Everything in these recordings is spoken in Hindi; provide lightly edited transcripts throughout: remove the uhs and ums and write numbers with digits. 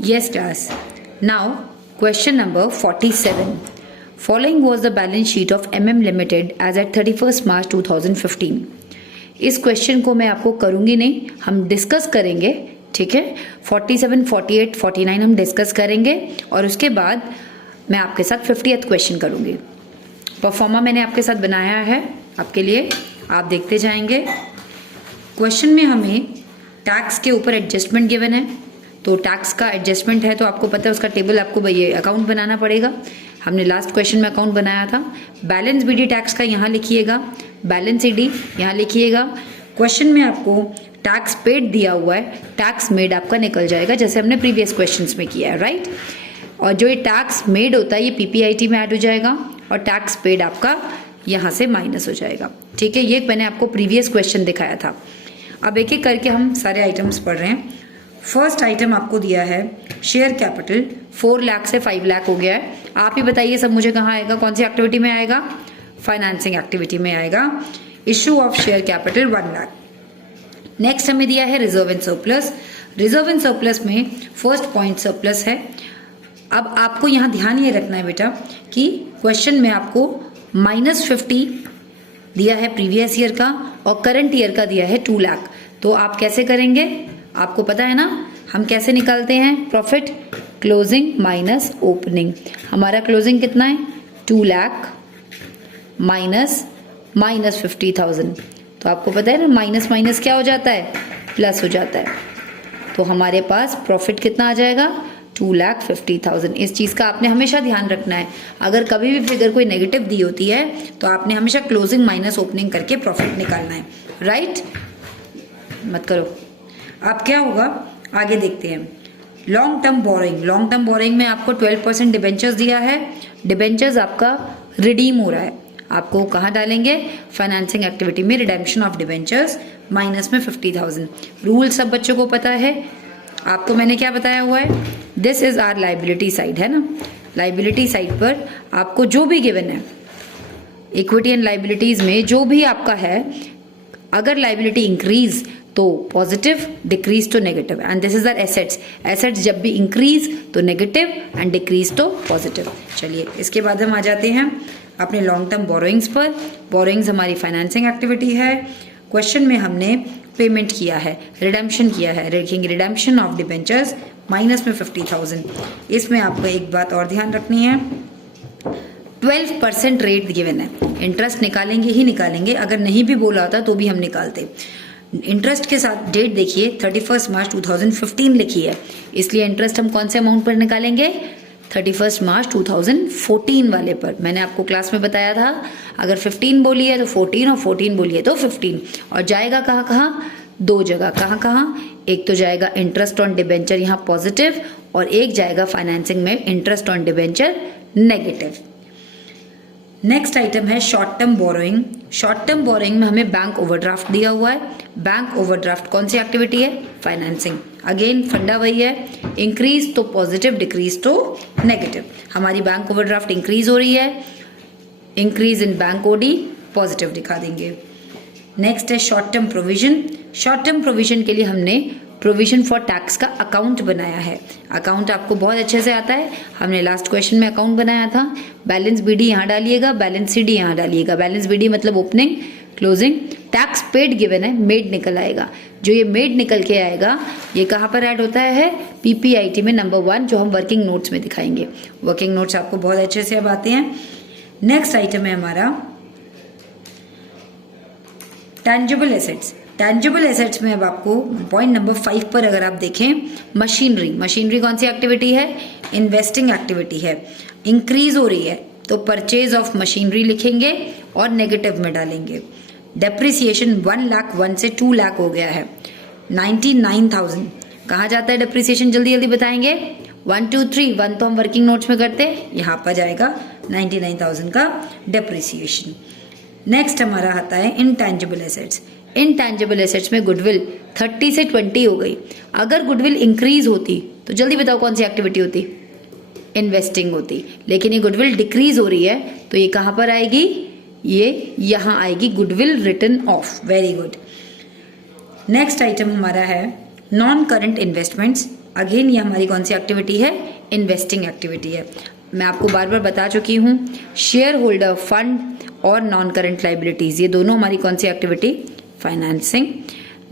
Yes, class. Now, question number 47. Following was the balance sheet of Limited as at 31st March 2015. इस क्वेश्चन को मैं आपको करूंगी नहीं, हम डिस्कस करेंगे, ठीक है। 47, 48, 49 हम डिस्कस करेंगे और उसके बाद मैं आपके साथ 50th क्वेश्चन करूंगी। परफॉर्मा मैंने आपके साथ बनाया है आपके लिए, आप देखते जाएंगे। क्वेश्चन में हमें टैक्स के ऊपर एडजस्टमेंट गिवन है, तो टैक्स का एडजस्टमेंट है तो आपको पता है उसका टेबल आपको ये अकाउंट बनाना पड़ेगा। हमने लास्ट क्वेश्चन में अकाउंट बनाया था। बैलेंस बीडी टैक्स का यहाँ लिखिएगा, बैलेंस ईडी यहाँ लिखिएगा। क्वेश्चन में आपको टैक्स पेड दिया हुआ है, टैक्स मेड आपका निकल जाएगा जैसे हमने प्रीवियस क्वेश्चंस में किया है, राइट। और जो ये टैक्स मेड होता है ये पीपीआईटी में ऐड हो जाएगा और टैक्स पेड आपका यहाँ से माइनस हो जाएगा, ठीक है। ये मैंने आपको प्रीवियस क्वेश्चन दिखाया था। अब एक एक करके हम सारे आइटम्स पढ़ रहे हैं। फर्स्ट आइटम आपको दिया है शेयर कैपिटल 4 लाख से 5 लाख हो गया है। आप ही बताइए सब मुझे कहाँ आएगा, कौन सी एक्टिविटी में आएगा, फाइनेंसिंग एक्टिविटी में आएगा। Issue of share capital 1 lakh. Next हमें दिया है reserve and surplus. Reserve and surplus में फर्स्ट पॉइंट सरप्लस है। अब आपको यहाँ ध्यान ये रखना है बेटा कि क्वेश्चन में आपको -50 दिया है प्रीवियस ईयर का और करंट ईयर का दिया है 2 लाख। तो आप कैसे करेंगे, आपको पता है ना हम कैसे निकालते हैं प्रॉफिट, क्लोजिंग माइनस ओपनिंग। हमारा क्लोजिंग कितना है 2 लाख माइनस -50,000। तो आपको पता है ना माइनस माइनस क्या हो जाता है, प्लस हो जाता है। तो हमारे पास प्रॉफिट कितना आ जाएगा 2,50,000। इस चीज का आपने हमेशा ध्यान रखना है। अगर कभी भी फिगर कोई नेगेटिव दी होती है तो आपने हमेशा क्लोजिंग माइनस ओपनिंग करके प्रॉफिट निकालना है, राइट। मत करो। अब क्या होगा आगे देखते हैं। Long term borrowing, long term borrowing में आपको 12% डिबेंचर्स दिया है। डिबेंचर्स आपका रिडीम हो रहा है, आपको कहाँ डालेंगे, फाइनेंसिंग एक्टिविटी में रिडेम्पशन ऑफ डिबेंचर्स माइनस में 50,000। रूल सब बच्चों को पता है, आपको मैंने क्या बताया हुआ है, this is our liability side, है ना। लाइबिलिटी साइड पर आपको जो भी गिवन है इक्विटी एंड लाइबिलिटीज में जो भी आपका है, अगर लाइबिलिटी इंक्रीज तो पॉजिटिव, डिक्रीज तो negative, and this is our assets. Assets जब भी इंक्रीज तो नेगेटिव एंड डिक्रीज तो पॉजिटिव। चलिए इसके बाद हम आ जाते हैं अपने लॉन्ग टर्म बोरोइंग्स पर। बोरोइंग्स हमारी फाइनेंसिंग एक्टिविटी है। क्वेश्चन में हमने पेमेंट किया है, रिडेम्पशन किया है, रेखिंग रिडेम्पशन ऑफ डिबेंचर्स माइनस में 50,000। इसमें आपको एक बात और ध्यान रखनी है, 12% रेट गिवन है। इंटरेस्ट निकालेंगे ही निकालेंगे, अगर नहीं भी बोला होता तो भी हम निकालते। इंटरेस्ट के साथ डेट देखिए 31 मार्च 2015 लिखी है, इसलिए इंटरेस्ट हम कौन से अमाउंट पर निकालेंगे, 31 मार्च 2014 वाले पर। मैंने आपको क्लास में बताया था अगर 15 बोली है तो 14 और 14 बोली है तो 15। और जाएगा कहाँ कहाँ, 2 जगह, कहाँ कहाँ, एक तो जाएगा इंटरेस्ट ऑन डिबेंचर यहाँ पॉजिटिव और एक जाएगा फाइनेंसिंग में interest on debenture negative. Next item है short term borrowing. Short term borrowing में हमें बैंक ओवरड्राफ्ट दिया हुआ है। बैंक ओवरड्राफ्ट कौन सी एक्टिविटी है, फाइनेंसिंग। अगेन फंडा वही है, इंक्रीज तो पॉजिटिव, डिक्रीज तो नेगेटिव। हमारी बैंक ओवरड्राफ्ट इंक्रीज हो रही है, increase in bank OD positive दिखा देंगे। नेक्स्ट है short term provision. Short term provision के लिए हमने प्रोविजन फॉर टैक्स का अकाउंट बनाया है। अकाउंट आपको बहुत अच्छे से आता है, हमने लास्ट क्वेश्चन में अकाउंट बनाया था। बैलेंस बीडी यहाँ डालिएगा, बैलेंस सीडी यहाँ डालिएगा। बैलेंस बीडी मतलब opening, closing. Tax paid given है, मेड निकल आएगा। जो ये मेड निकल के आएगा ये कहाँ पर ऐड होता है, पीपीआईटी में नंबर 1, जो हम वर्किंग नोट्स में दिखाएंगे। वर्किंग नोट्स आपको बहुत अच्छे से अब आते हैं। नेक्स्ट आइटम है हमारा टैंजिबल एसेट्स। टैंजिबल एसेट्स में अब आपको पॉइंट नंबर 5 पर अगर आप देखें, मशीनरी। मशीनरी कौन सी एक्टिविटी है, इन्वेस्टिंग एक्टिविटी है। इंक्रीज हो रही है तो परचेज ऑफ मशीनरी लिखेंगे और नेगेटिव में डालेंगे। डेप्रिसिएशन 1 लाख 1 से 2 लाख हो गया है, 99,000। कहाँ जाता है डेप्रिसिएशन, जल्दी जल्दी बताएंगे। 1 2 3, 1 तो हम वर्किंग नोट्स में करते हैं, यहाँ पर जाएगा 99,000 का डेप्रिसिएशन। नेक्स्ट हमारा आता है इनटैंजिबल एसेट्स। इनटैंजिबल एसेट्स में गुडविल 30 से 20 हो गई। अगर गुडविल इंक्रीज होती तो जल्दी बताओ कौन सी एक्टिविटी होती, इन्वेस्टिंग होती। लेकिन ये गुडविल डिक्रीज हो रही है तो ये कहाँ पर आएगी, ये यहाँ आएगी, goodwill written off. Very good. Next item हमारा है नॉन करंट इन्वेस्टमेंट्स। अगेन ये हमारी कौन सी एक्टिविटी है? इन्वेस्टिंग एक्टिविटी है। मैं आपको बार बार बता चुकी हूँ, शेयर होल्डर फंड और नॉन करंट लाइबिलिटीज ये दोनों हमारी कौन सी activity? Financing.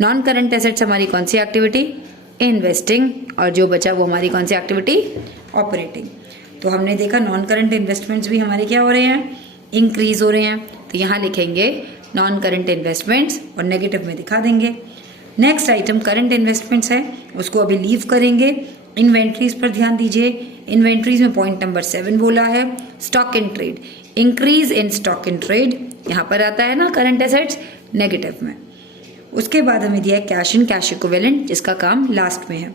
Non current assets हमारी कौन सी एक्टिविटी? इन्वेस्टिंग। और जो बचा वो हमारी कौन सी एक्टिविटी? ऑपरेटिंग। तो हमने देखा नॉन करंट इन्वेस्टमेंट्स भी हमारे क्या हो रहे हैं? इंक्रीज हो रहे हैं। तो यहाँ लिखेंगे नॉन करंट इन्वेस्टमेंट्स और नेगेटिव में दिखा देंगे। नेक्स्ट आइटम करंट इन्वेस्टमेंट्स है, उसको अभी लीव करेंगे। इन्वेंट्रीज पर ध्यान दीजिए। इन्वेंट्रीज में पॉइंट नंबर 7 बोला है stock in trade, increase in stock in trade, यहाँ पर आता है ना करंट एसेट्स नेगेटिव में। उसके बाद हमें दिया है कैश इन कैश इक्विवेलेंट, जिसका काम लास्ट में है।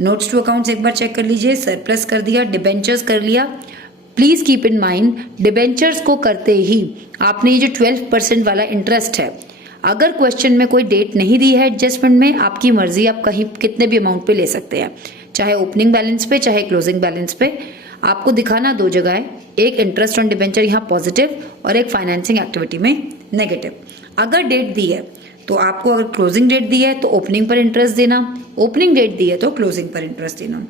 नोट्स टू अकाउंट्स एक बार चेक कर लीजिए। सरप्लस कर दिया, डिबेंचर्स कर लिया। Please keep in mind, debentures को करते ही आपने ये जो 12% वाला इंटरेस्ट है, अगर क्वेश्चन में कोई डेट नहीं दी है एडजस्टमेंट में, आपकी मर्जी, आप कहीं कितने भी अमाउंट पे ले सकते हैं, चाहे ओपनिंग बैलेंस पे चाहे क्लोजिंग बैलेंस पे। आपको दिखाना दो जगह है, एक इंटरेस्ट ऑन डिबेंचर यहाँ पॉजिटिव और एक फाइनेंसिंग एक्टिविटी में नेगेटिव। अगर डेट दी है तो आपको, अगर क्लोजिंग डेट दी है तो ओपनिंग पर इंटरेस्ट देना, ओपनिंग डेट दी है तो क्लोजिंग पर इंटरेस्ट देना।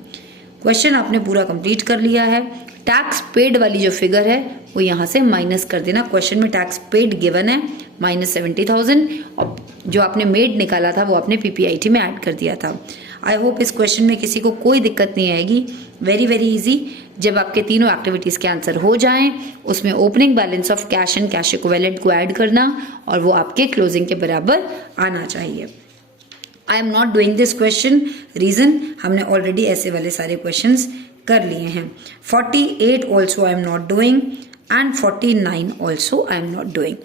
क्वेश्चन आपने पूरा कंप्लीट कर लिया है। टैक्स पेड वाली जो फिगर है वो यहाँ से माइनस कर देना। क्वेश्चन में टैक्स पेड गिवन है -70,000 और जो आपने मेड निकाला था वो आपने पीपीआईटी में ऐड कर दिया था। आई होप इस क्वेश्चन में किसी को कोई दिक्कत नहीं आएगी। Very very easy. जब आपके तीनों एक्टिविटीज के आंसर हो जाएं, उसमें opening balance of cash and cash equivalent को ऐड करना और वो आपके क्लोजिंग के बराबर आना चाहिए। I am not doing this question, reason हमने ऑलरेडी ऐसे वाले सारे क्वेश्चंस कर लिए हैं। 48 also I am not doing and 49 also I am not doing.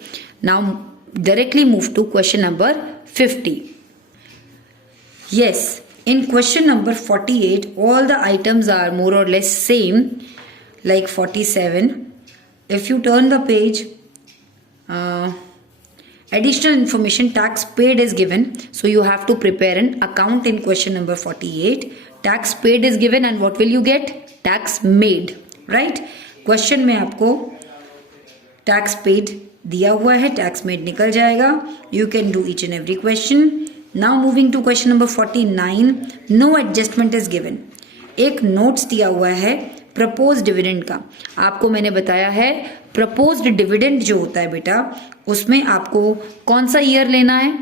Now directly move to question number 50. Yes, in question number 48, all the items are more or less same like 47. If you turn the page, additional information tax paid is given. So you have to prepare an account in question number 48. Tax paid is given and what will you get? Tax made, right? Question में आपको tax paid दिया हुआ है, tax made निकल जाएगा. You can do each and every question. Now moving to question number 49, no adjustment is given. एक नोट्स दिया हुआ है प्रपोज डिविडेंड का. आपको मैंने बताया है प्रपोज्ड डिविडेंड जो होता है बेटा, उसमें आपको कौन सा ईयर लेना है?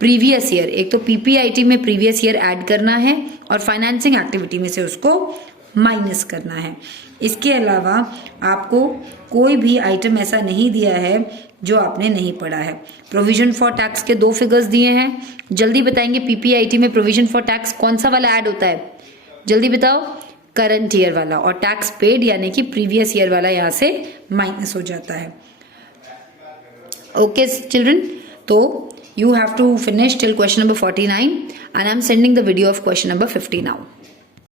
Previous year. एक तो पीपीआईटी में प्रीवियस ईयर ऐड करना है और फाइनेंसिंग एक्टिविटी में से उसको माइनस करना है. इसके अलावा आपको कोई भी आइटम ऐसा नहीं दिया है जो आपने नहीं पढ़ा है. प्रोविजन फॉर टैक्स के 2 फिगर्स दिए हैं. जल्दी बताएंगे पीपीआईटी में प्रोविजन फॉर टैक्स कौन सा वाला ऐड होता है? जल्दी बताओ. करंट ईयर वाला. और टैक्स पेड यानी कि प्रीवियस ईयर वाला यहाँ से माइनस हो जाता है. ओके चिल्ड्रन, तो you have to finish till question number 49 and I'm sending the video of question number 50 now.